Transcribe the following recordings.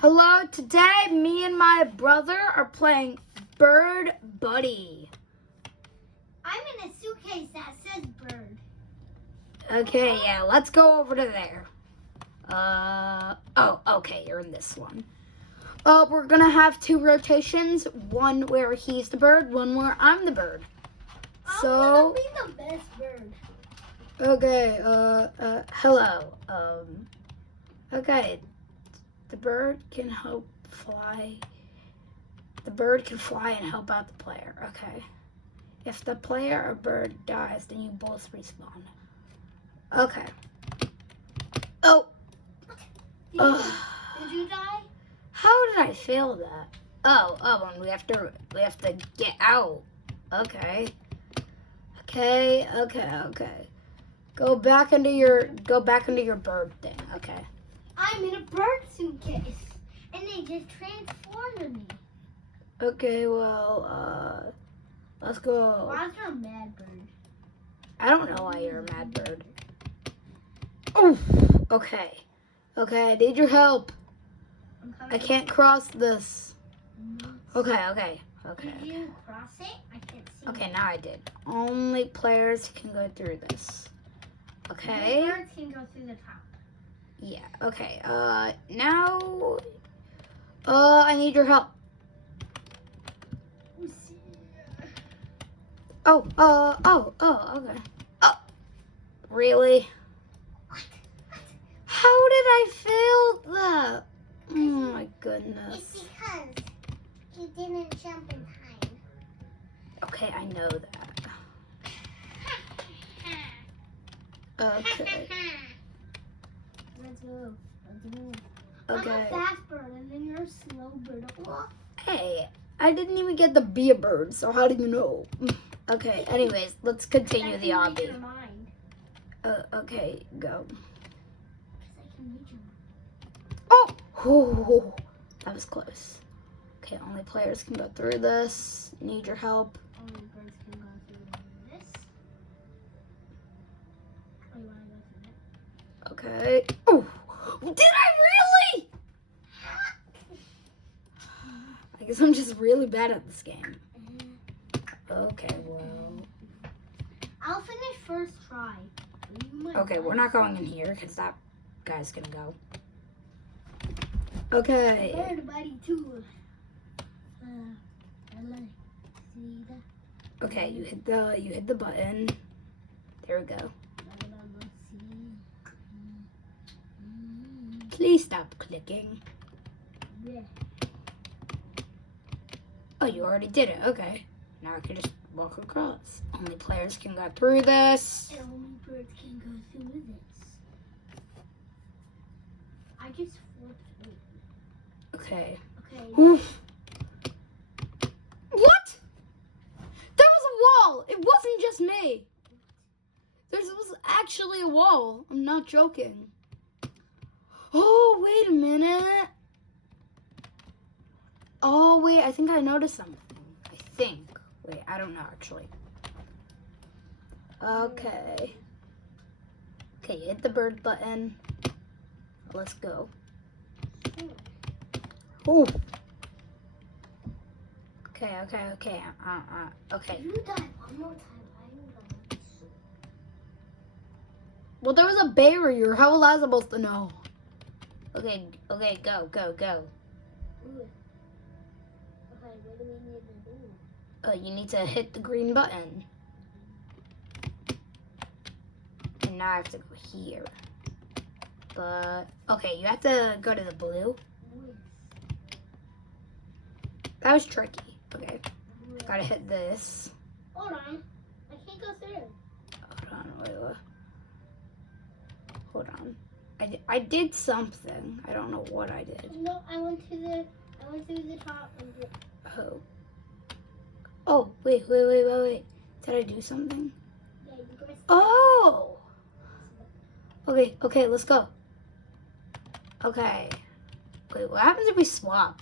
Hello, today me and my brother are playing Bird Buddy. I'm in a suitcase that says bird. Okay, yeah, let's go over to there. Okay, you're in this one. We're gonna have 2 rotations, one where he's the bird, one where I'm the bird. I'm So, gonna be the best bird. okay, hello. Okay, the bird can help fly. The bird can fly and help out the player, okay. If the player or bird dies, then you both respawn. Okay. Oh. Did you die? How did I fail that? And we have to get out. Okay. Okay. Go back into your bird thing. Okay. I'm in a bird suitcase, and they just transformed me. Okay, well, let's go. Why is there a mad bird? I don't know why you're a mad bird. Oh, okay. Okay, I need your help. I'm coming. I can't cross this. Okay. Did you cross it? I can't see. Okay, now I did. Only players can go through this. Okay. The birds can go through the top. Yeah, okay. Now, I need your help. Okay. Oh, really? How did I fail that? Oh my It's goodness. because you didn't jump in time. Okay, I know that. Okay. Let's move. Okay. I'm a fast bird, and then you're a slow bird. Hey, I didn't even get to be a bird, so how do you know? Okay, anyways, let's continue the I obby. can read your mind. Okay, go. Because I can read your mind. Oh, that was close. Okay, only players can go through this. Need your help. Only birds can go through this. Oh, you want to go through that? Okay. Oh, did I really? I guess I'm just really bad at this game. Okay, well. I'll finish first try. Okay, we're not going in here because that guy's gonna go. Okay. Bird buddy too. I like see that. Okay, you hit the button. There we go. Please stop clicking. Yeah. Oh, you already did it. Okay. Now I can just walk across. Only players can go through this. And only birds can go through this. I just flipped through. Okay. Okay. Oof. What? There was a wall. It wasn't just me. There was actually a wall. I'm not joking. Oh, wait a minute. Oh, wait. I think I noticed something. I think. Wait, I don't know, actually. Okay. Okay, hit the bird button. Let's go. Oh. Okay. Okay. You die one more time. I will die. Well, there was a barrier. How was I supposed to know? Okay, go. Ooh. Okay, what do we need to do? You need to hit the green button. And now I have to go here. But, okay, you have to go to the blue. That was tricky. Okay, gotta hit this. Hold on. I can't go through. Wait. Hold on. I did something. I don't know what I did. No, I went through the top of the. Oh. Oh, wait. Did I do something? Yeah, you guys. Oh! Okay, let's go. Okay. Wait, what happens if we swap?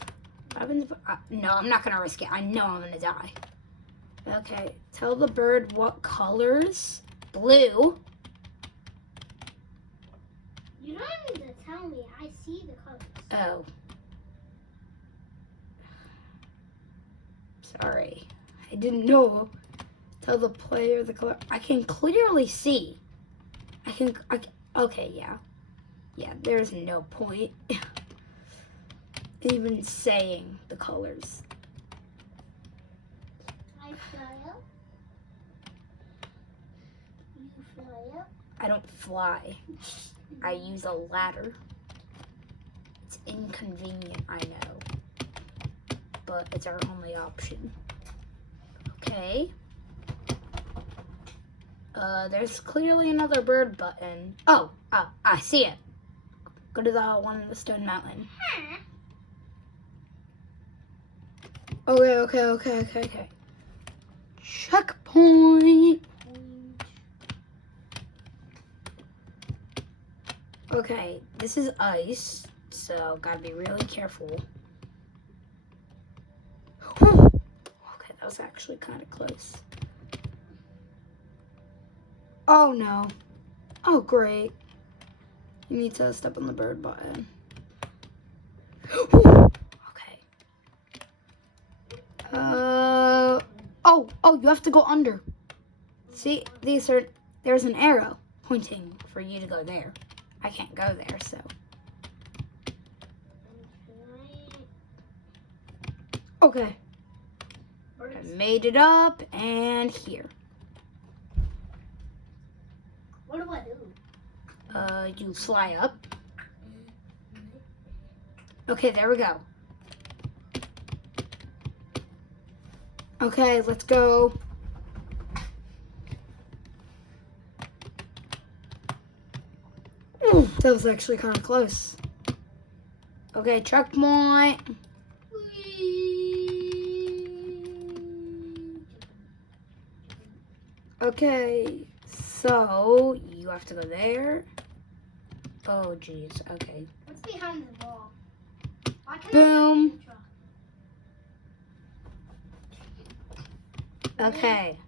What happens if... no, I'm not gonna risk it. I know I'm gonna die. Okay, tell the bird what colors. Blue. You don't need to tell me. I see the colors. Oh. Sorry. I didn't know. Tell the player the color. I can clearly see. Okay, yeah. Yeah, there's no point even saying the colors. I fly up. You fly up. I don't fly. I use a ladder. It's inconvenient, I know. But it's our only option. Okay. There's clearly another bird button. Oh, I see it. Go to the one in the stone mountain. Huh? Okay. Checkpoint. Okay, this is ice, so gotta be really careful. Whew. Okay, that was actually kind of close. Oh no. Oh great. You need to step on the bird button. Okay. Oh, you have to go under. See, there's an arrow pointing for you to go there. I can't go there, so. Okay. I made it up and here. What do I do? You fly up. Okay, there we go. Okay, let's go. Ooh, that was actually kind of close. Okay, checkpoint. Okay, so you have to go there. Oh, geez. Okay. What's behind the wall? Why can't Boom. I not Okay.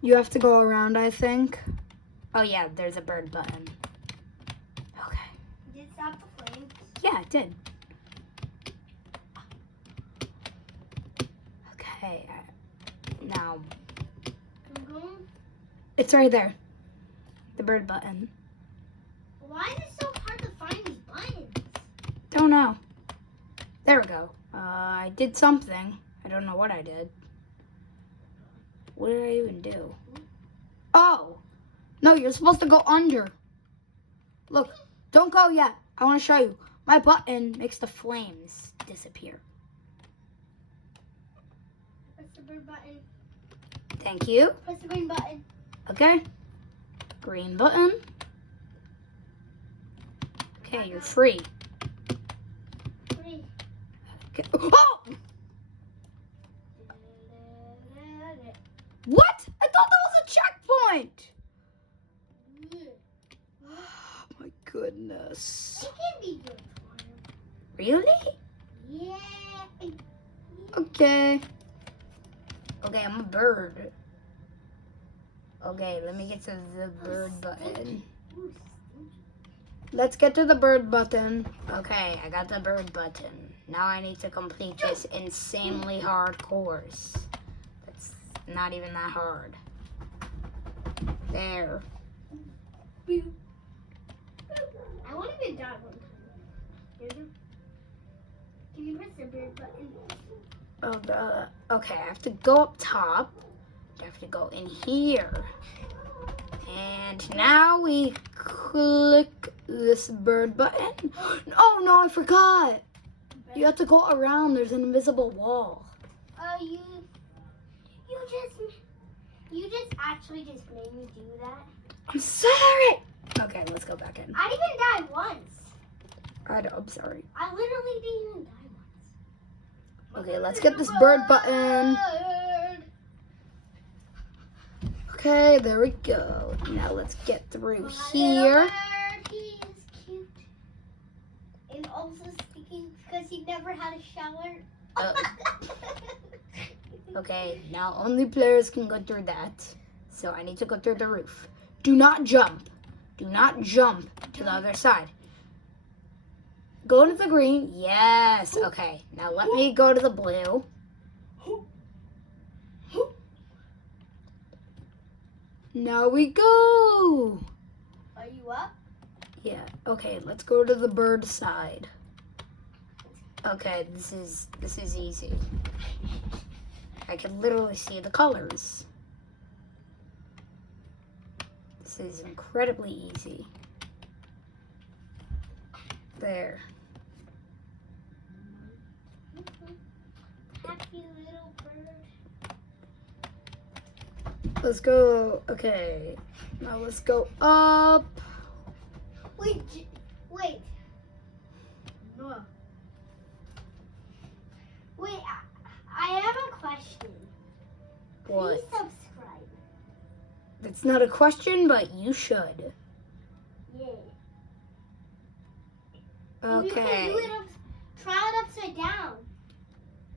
You have to go around, I think. Oh, yeah, there's a bird button. Okay. Did it stop the flames? Yeah, it did. Okay. Now, I'm going. it's right there. The bird button. Why is it so hard to find these buttons? Don't know. There we go. I did something. I don't know what I did. What did I even do? Oh! No, you're supposed to go under. Look, don't go yet. I want to show you. My button makes the flames disappear. Press the bird button. Thank you. Press the green button. Okay. Green button. Okay, you're free. Free. Okay. Oh! What? I thought that was a checkpoint. Oh my goodness. It can be good for him. Really? Yeah. Okay. Okay, I'm a bird. Okay, let me get to the bird button. Let's get to the bird button. Okay, I got the bird button. Now I need to complete this insanely hard course. It's not even that hard. There. I won't even die one time. Here you go. Can you press the bird button? Okay, I have to go up top. I have to go in here. And now we click this bird button. Oh no, I forgot. You have to go around. There's an invisible wall. Oh, you just actually just made me do that. I'm sorry. Okay, let's go back in. I didn't even die once. I know, I'm sorry. I literally didn't even die once. Okay, let's get this bird button. Okay, there we go. Now let's get through here. He is cute. And also speaking because he never had a shower. Okay, now only players can go through that. So I need to go through the roof. Do not jump. Do not jump to the other side. Go to the green. Yes. Okay, now let me go to the blue. Now we go. Are you up? Yeah. Okay, let's go to the bird side. Okay, this is easy. I can literally see the colors. This is incredibly easy. There. Happy little bird. Let's go. Okay. Now let's go up. Wait. No. Wait, I have a question. What? Please subscribe. It's not a question, but you should. Yeah. Okay. You can do it try it upside down.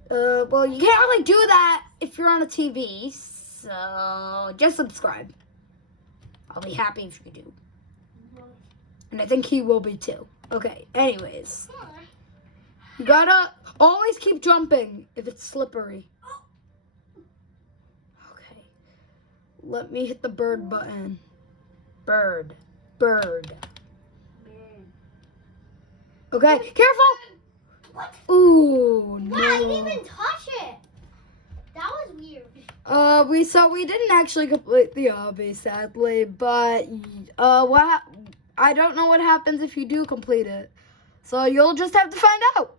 Well, you can't really do that if you're on a TV, so just subscribe. I'll be happy if you do. And I think he will be too. Okay, anyways. You gotta always keep jumping if it's slippery. Okay. Let me hit the bird button. Bird. Okay, careful! What? Ooh, Wow, I didn't no. even touch it. That was weird. We didn't actually complete the obby, sadly, but I don't know what happens if you do complete it. So you'll just have to find out.